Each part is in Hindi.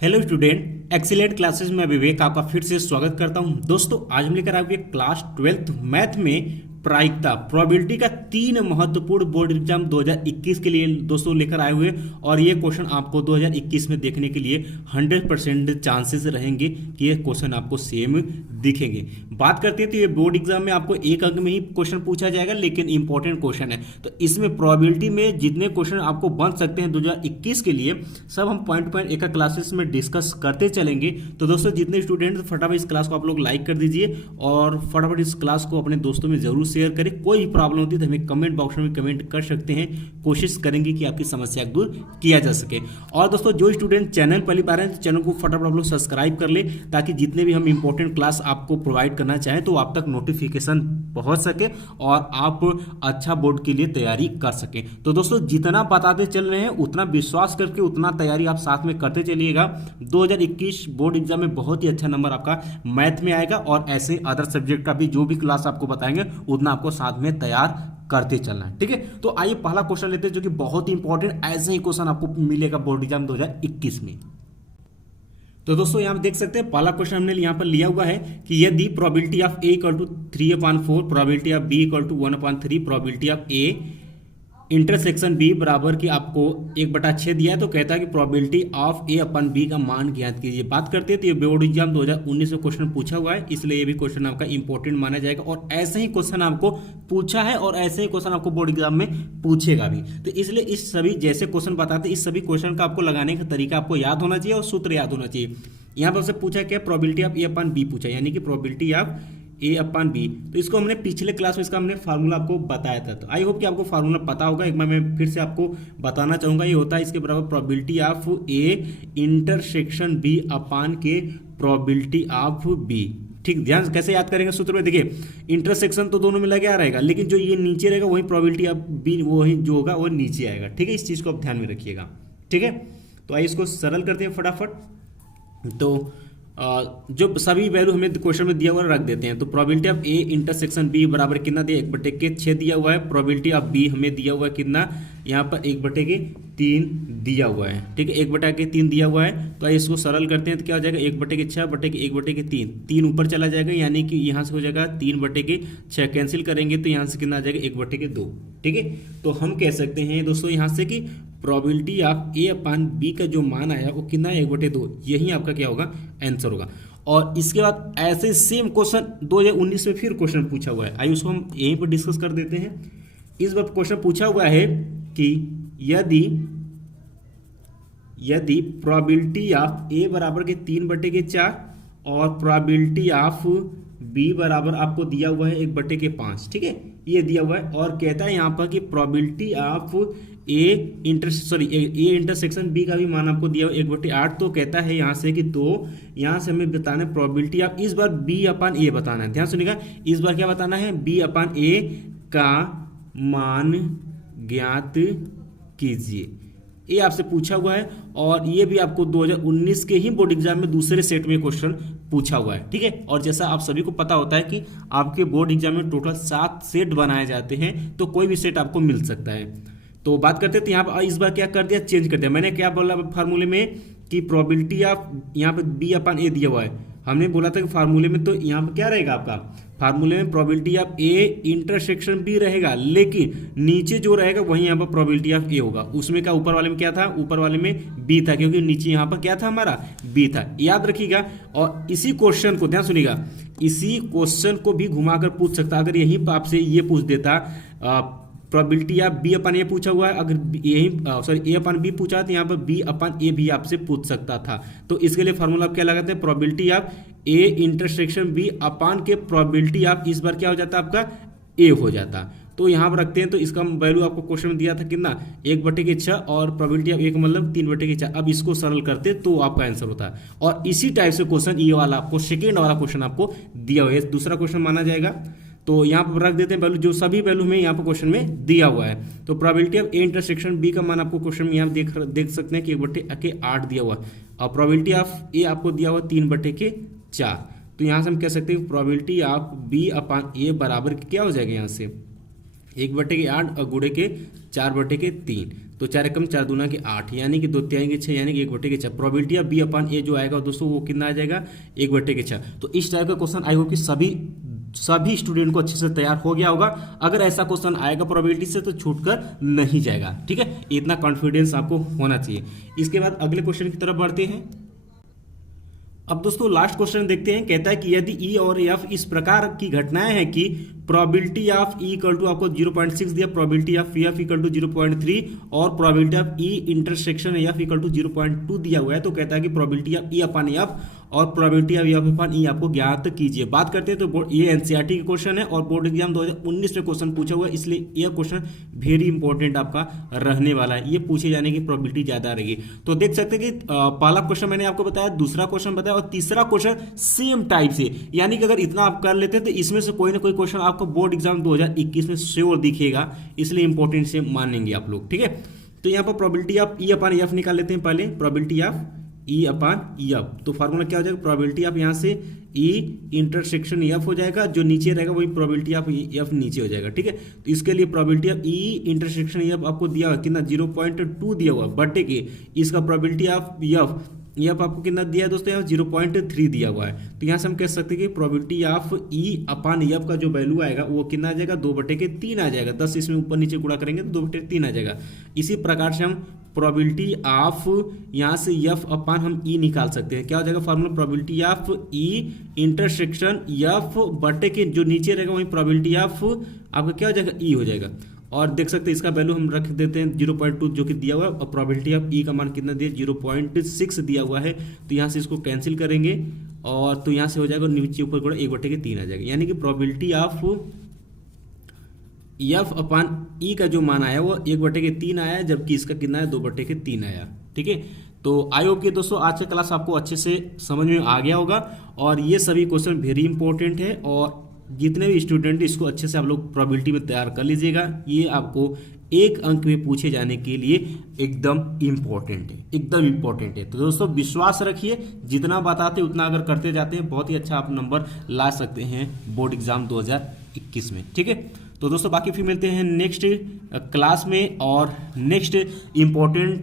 हेलो स्टूडेंट, एक्सीलेंट क्लासेस में विवेक आपका फिर से स्वागत करता हूं। दोस्तों आज हम लेकर आए क्लास 12th मैथ में प्रायिकता प्रोबेबिलिटी का 3 महत्वपूर्ण बोर्ड एग्जाम 2021 के लिए दोस्तों लेकर आए हुए। और ये क्वेश्चन आपको 2021 में देखने के लिए 100% चांसेस रहेंगे कि ये क्वेश्चन आपको सेम दिखेंगे। बात करते हैं तो ये बोर्ड एग्जाम में आपको एक अंक में ही क्वेश्चन पूछा जाएगा, लेकिन इंपॉर्टेंट क्वेश्चन है। तो इसमें प्रोबेबिलिटी में जितने क्वेश्चन आपको बन सकते हैं 2021 के लिए सब हम पॉइंट पॉइंट एक क्लासेस में डिस्कस करते चलेंगे। तो दोस्तों जितने स्टूडेंट फटाफट इस क्लास को आप लोग लाइक कर दीजिए और फटाफट इस क्लास को अपने दोस्तों में जरूर शेयर करें। कोई भी प्रॉब्लम होती है तो हमें कमेंट बॉक्स में कमेंट कर सकते हैं, कोशिश करेंगे कि आपकी समस्या को दूर किया जा सके। और दोस्तों जो स्टूडेंट चैनल पहली बार हैं तो चैनल को फटाफट आप लोग सब्सक्राइब कर ले, ताकि जितने भी हम इंपॉर्टेंट क्लास आपको प्रोवाइड करना चाहें तो आप तक नोटिफिकेशन पहुंच सके और आप अच्छा बोर्ड के लिए तैयारी कर सकें। तो दोस्तों जितना बताते चल रहे हैं उतना विश्वास करके उतना तैयारी आप साथ में करते चलिएगा। 2021 बोर्ड एग्जाम में बहुत ही अच्छा नंबर आपका मैथ में आएगा और ऐसे अदर सब्जेक्ट का भी जो भी क्लास आपको बताएंगे उतना आपको साथ में तैयार करते चलना है, ठीक है। तो आइए पहला क्वेश्चन लेते हैं जो कि बहुत ही इंपॉर्टेंट ऐसे ही क्वेश्चन आपको मिलेगा बोर्ड एग्जाम 2021 में। तो दोस्तों यहाँ देख सकते हैं पहला क्वेश्चन हमने यहाँ पर लिया हुआ है कि यदि probability of A equal to 3/4, probability of B equal to 1/3, probability of A intersection B बराबर की आपको 1/6 दिया है, तो कहता है कि probability of A upon B का मान ज्ञात कीजिए। बात करते हैं तो ये बोर्ड एग्जाम 2019 में क्वेश्चन पूछा हुआ है, इसलिए ये भी क्वेश्चन आपका इंपॉर्टेंट माना जाएगा और ऐसे ही क्वेश्चन आपको पूछा है और ऐसे ही क्वेश्चन आपको बोर्ड एग्जाम में पूछेगा भी। तो इसलिए इस सभी जैसे क्वेश्चन बताते हैं इस सभी क्वेश्चन का आपको लगाने का तरीका आपको याद होना चाहिए और सूत्र याद होना चाहिए। यहाँ पर से पूछा क्या, probability of A upon B पूछा, यानी कि probability of A upon B. तो इसको हमने पिछले क्लास में इसका हमने फार्मूला आपको बताया था, तो आई होप कि आपको फार्मूला पता होगा। एक बार मैं फिर से आपको बताना चाहूंगा, ये होता है इसके बराबर probability of A intersection B upon के प्रोबेबिलिटी ऑफ बी। ठीक, ध्यान कैसे याद करेंगे सूत्र में, देखिए इंटरसेक्शन तो दोनों मिला क्या रहेगा, लेकिन जो ये नीचे रहेगा वही प्रोबेबिलिटी ऑफ बी वही जो होगा वो नीचे आएगा, ठीक है। इस चीज को आप ध्यान में रखिएगा, ठीक है। तो आइए इसको सरल करते हैं फटाफट। तो जो सभी वैल्यू हमें क्वेश्चन में दिया हुआ रख देते हैं। तो probability of A intersection B बराबर कितना दिया, 1/6 दिया हुआ है। प्रोबेबिलिटी ऑफ बी हमें दिया हुआ है कितना, यहाँ पर 1/3 दिया हुआ है, ठीक है। 1/3 दिया हुआ है, तो इसको सरल करते हैं तो क्या हो जाएगा, 1/6/1/3, 3 ऊपर चला जाएगा, यानी कि यहाँ से हो जाएगा 3/6, कैंसिल करेंगे तो यहाँ से कितना आ जाएगा 1/2, ठीक है। तो हम कह सकते हैं दोस्तों यहाँ से कि probability of A upon B का जो मान आया वो कितना है, 1/2, यही आपका क्या होगा आंसर होगा। और इसके बाद ऐसे सेम क्वेश्चन 2019 में फिर क्वेश्चन पूछा हुआ है, आइए उसको हम यहीं पर डिस्कस कर देते हैं। इस बार क्वेश्चन पूछा हुआ है कि यदि प्रोबेबिलिटी ऑफ ए बराबर के 3/4 और प्रोबेबिलिटी ऑफ बी बराबर आपको दिया हुआ है 1/5, ठीक है, ये दिया हुआ है। और कहता है यहाँ पर कि probability of A intersection B का भी मान आपको दिया हुआ 1/8। तो कहता है यहाँ से कि तो यहाँ से हमें बताना है प्रोबेबिलिटी ऑफ, इस बार बी अपान ए बताना है, ध्यान सुनिएगा। इस बार क्या बताना है, बी अपान ए का मान ज्ञात कीजिए, ये आपसे पूछा हुआ है। और ये भी आपको 2019 के ही बोर्ड एग्जाम में दूसरे सेट में क्वेश्चन पूछा हुआ है, ठीक है। और जैसा आप सभी को पता होता है कि आपके बोर्ड एग्जाम में टोटल 7 सेट बनाए जाते हैं, तो कोई भी सेट आपको मिल सकता है। तो बात करते थे यहाँ पर, इस बार क्या कर दिया, चेंज कर दिया। मैंने क्या बोला फार्मूले में कि प्रोबेबिलिटी ऑफ यहाँ पे बी अपान ए दिया हुआ है, हमने बोला था कि फार्मूले में तो यहाँ पर क्या रहेगा आपका, फार्मूले में probability of A intersection B रहेगा, लेकिन नीचे जो रहेगा वही यहाँ पर प्रोबेबिलिटी ऑफ ए होगा। उसमें क्या ऊपर वाले में क्या था, ऊपर वाले में बी था, क्योंकि नीचे यहाँ पर क्या था हमारा बी था, याद रखिएगा। और इसी क्वेश्चन को ध्यान सुनिएगा, इसी क्वेश्चन को भी घुमाकर पूछ सकता, अगर यहीं पर आपसे ये पूछ देता प्रोबेबिलिटी ऑफ बी अपन ए पूछा हुआ है, अगर यही ए अपन बी पूछा तो यहाँ पर बी अपन ए भी आपसे पूछ सकता था। तो इसके लिए फार्मूला आप क्या लगाते हैं, probability of A intersection B upon के प्रोबेबिलिटी ऑफ, इस बार क्या हो जाता आपका ए हो जाता। तो यहाँ पर रखते हैं, तो इसका वैल्यू आपको क्वेश्चन में दिया था कितना, 1/6 और प्रोबेबिलिटी ऑफ ए का मतलब 3/4। अब इसको सरल करते तो आपका आंसर होता है। और इसी टाइप से क्वेश्चन ये वाला आपको सेकेंड वाला क्वेश्चन आपको दिया हुआ है, दूसरा क्वेश्चन माना जाएगा। तो यहाँ पर रख देते हैं वैल्यू, जो सभी वैल्यू में यहाँ पर क्वेश्चन में दिया हुआ है। तो probability of A intersection B का मान आपको क्वेश्चन में यहाँ देख सकते हैं कि 1/8 दिया हुआ है, और प्रोबेबिलिटी ऑफ ए आपको दिया हुआ 3/4। तो यहाँ से हम कह सकते हैं प्रोबेबिलिटी ऑफ बी अपान ए बराबर क्या हो जाएगा, यहाँ से 1/8 और गुणे के 4/3, तो 4 एकम 4 दूना के 8, यानी कि 2/3 के 6, यानी कि 1/6। प्रोबेबिलिटी ऑफ बी अपन ए जो आएगा दोस्तों वो कितना आ जाएगा 1/6। तो इस टाइप का क्वेश्चन आई होप कि सभी स्टूडेंट को अच्छे से तैयार हो गया होगा। अगर ऐसा क्वेश्चन आएगा प्रोबेबिलिटी से तो छूट कर नहीं जाएगा, ठीक है, इतना कॉन्फिडेंस आपको होना चाहिए। इसके बाद अगले क्वेश्चन की तरफ बढ़ते हैं। अब दोस्तों लास्ट क्वेश्चन देखते हैं। कहता है कि यदि ई और एफ इस प्रकार की घटनाएं हैं कि probability of E equal to आपको 0.6 दिया, probability of F equal to 0.3 और probability of E intersection F equal to 0.2 दिया हुआ है, तो कहता है कि probability of E upon F और probability of F upon E आपको ज्ञात कीजिए। बात करते हैं तो ये एनसीईआरटी का क्वेश्चन है और बोर्ड एग्जाम 2019 में क्वेश्चन पूछा हुआ है, इसलिए यह क्वेश्चन वेरी इंपॉर्टेंट आपका रहने वाला है। ये पूछे जाने की प्रोबेबिलिटी ज्यादा रहेगी। तो देख सकते हैं कि पहला क्वेश्चन मैंने आपको बताया, दूसरा क्वेश्चन बताया और तीसरा क्वेश्चन सेम टाइप से, यानी कि अगर इतना आप कर लेते हैं तो इसमें से कोई ना कोई क्वेश्चन आपको बोर्ड एग्जाम 2021 में श्योर दिखेगा, इसलिए इंपॉर्टेंट से मानेंगे आप लोग, ठीक है। तो यहाँ पर probability of E upon F निकाल लेते हैं पहले, probability of E upon F, तो फार्मूला क्या हो जाएगा, प्रोबेबिलिटी ऑफ यहाँ से ई इंटरसेक्शन एफ हो जाएगा, जो नीचे रहेगा वही प्रोबेबिलिटी ऑफ एफ नीचे हो जाएगा, ठीक है। तो इसके लिए probability of E intersection F आपको दिया हुआ कितना 0.2 दिया हुआ बटे के, इसका प्रोबेबिलिटी ऑफ एफ आपको कितना दिया है दोस्तों, यहाँ 0.3 दिया हुआ है। तो यहाँ से हम कह सकते हैं कि probability of E upon F का जो वैल्यू आएगा वो कितना आ जाएगा 2/3 आ जाएगा। 10 इसमें ऊपर नीचे गुणा करेंगे तो 2/3 आ जाएगा। इसी प्रकार से हम प्रोबेबिलिटी ऑफ यहाँ से एफ अपान हम ई निकाल सकते हैं। क्या हो जाएगा formula, probability of E intersection F बटे के जो नीचे रहेगा वही प्रोबेबिलिटी ऑफ आपका क्या हो जाएगा ई हो जाएगा। और देख सकते हैं इसका वैल्यू हम रख देते हैं 0.2 जो कि दिया हुआ है, और प्रोबेबिलिटी ऑफ ई का मान कितना दिया 0.6 दिया हुआ है। तो यहाँ से इसको कैंसिल करेंगे और तो यहाँ से हो जाएगा नीचे ऊपर गुणा 1/3 आ जाएगा, यानी कि प्रोबेबिलिटी ऑफ एफ अपान ई का जो मान आया वो 1/3 आया, जबकि इसका कितना है 2/3 आया, ठीक है। तो आई होप कि दोस्तों आज का क्लास आपको अच्छे से समझ में आ गया होगा और ये सभी क्वेश्चन वेरी इंपॉर्टेंट है और जितने भी स्टूडेंट इसको अच्छे से आप लोग प्रोबेबिलिटी में तैयार कर लीजिएगा। ये आपको 1 अंक में पूछे जाने के लिए एकदम इम्पोर्टेंट है, एकदम इम्पोर्टेंट है। तो दोस्तों विश्वास रखिए, जितना बताते उतना अगर करते जाते हैं बहुत ही अच्छा आप नंबर ला सकते हैं बोर्ड एग्जाम 2021 में, ठीक है। तो दोस्तों बाकी फिर मिलते हैं नेक्स्ट क्लास में और नेक्स्ट इम्पोर्टेंट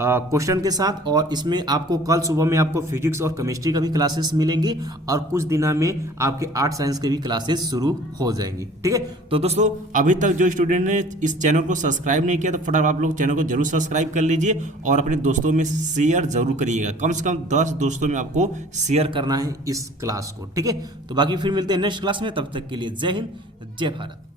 क्वेश्चन के साथ। और इसमें आपको कल सुबह में आपको फिजिक्स और केमिस्ट्री का भी क्लासेस मिलेंगी और कुछ दिनों में आपके आर्ट साइंस के भी क्लासेस शुरू हो जाएंगी, ठीक है। तो दोस्तों अभी तक जो स्टूडेंट ने इस चैनल को सब्सक्राइब नहीं किया तो फटाफट आप लोग चैनल को जरूर सब्सक्राइब कर लीजिए और अपने दोस्तों में शेयर जरूर करिएगा। कम से कम 10 दोस्तों में आपको शेयर करना है इस क्लास को, ठीक है। तो बाकी फिर मिलते हैं नेक्स्ट क्लास में, तब तक के लिए जय हिंद, जय भारत।